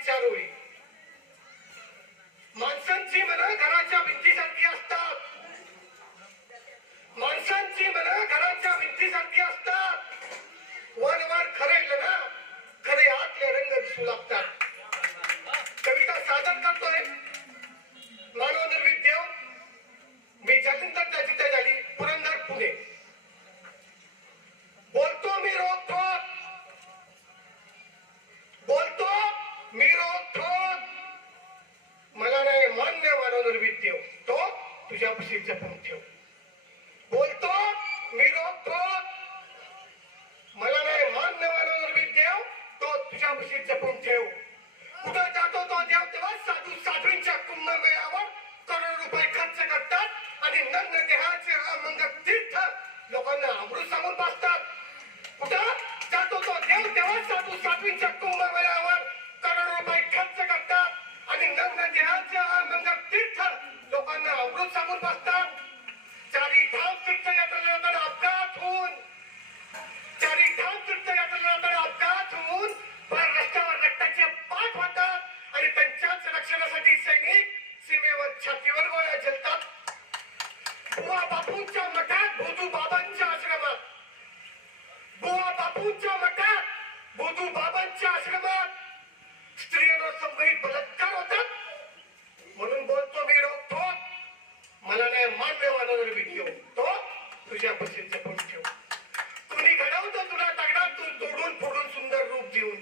विचारू तुझ्या जपून ठेव. बोलतो मी रोखतो मला नाही मान्य मानव देव तो तुझ्या जपून ठेव. कुठं जातो तो देव तेव्हा साधू साधूंच्या कुंभमेळ्यावर करोड रुपये खर्च करतात आणि नग्न देहाचे अमंग तीर्थ लोकांना अमृत सांगून पाचतात कुठं जातो तो देव तेव्हा साधू साधूंच्या कुंभमेळ्यावर करोड रुपये खर्च करतात आणि नग्न देहाचे अमंग तीर्थ लोकांना सांगून बसतात चारी धाम तीर्थयात्रेला जाताना अपघात होऊन चारी धाम तीर्थयात्रेला जाताना अपघात होऊन भर रस्त्यावर रक्ताचे पाठ होतात आणि त्यांच्याच रक्षणासाठी सैनिक सीमेवर छातीवर गोळ्या झेलतात. बुवा बापूंच्या मठात भोदू बाबांच्या आश्रमात. बुवा बापूंच्या मठात भोदू बाबांच्या आश्रमात. स्त्रियांवर संबंधित बलात्कार तुझ्या तुझ्यापाशी जपून ठेव कुणी घडवतं तुला दगडातून तोडून फोडून सुंदर रूप देऊन?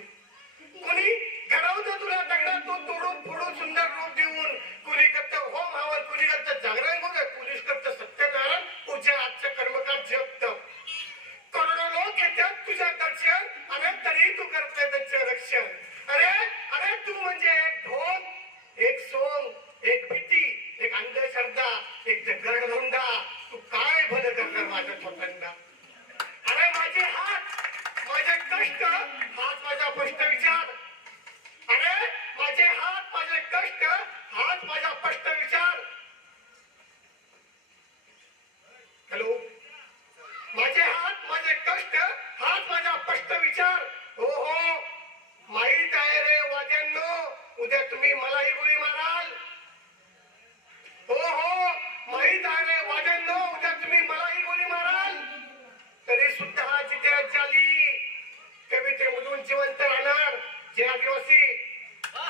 कुणी घडवतं तुला दगडातून तोडून फोडून सुंदर रूप देऊन? कुणी करत हो हवन कुणी करत जागरण होत कुणी करत सत्यनारायण तुझ्या आजच्या कर्मकार जप्त. करोडो लोक येतात तुझ्या दर्शन अरे तरी तू करतोय त्याचं रक्षण. अरे अरे तू म्हणजे एक ढोल एक सोंग एक भीती एक अंधश्रद्धा एक गरडधोंडा माझ्या पकडणं अरे माझे हात माझे कष्ट हाच माझा स्पष्ट विचार. अरे माझे हात माझे कष्ट हाच माझा स्पष्ट विचार. हॅलो? माझे हात माझे कष्ट हाच माझा स्पष्ट विचार. हो हो माहीत आहे रे वाद्यांनो उद्या तुम्ही मलाही गोळी माराल. हो हो se va a entrenar,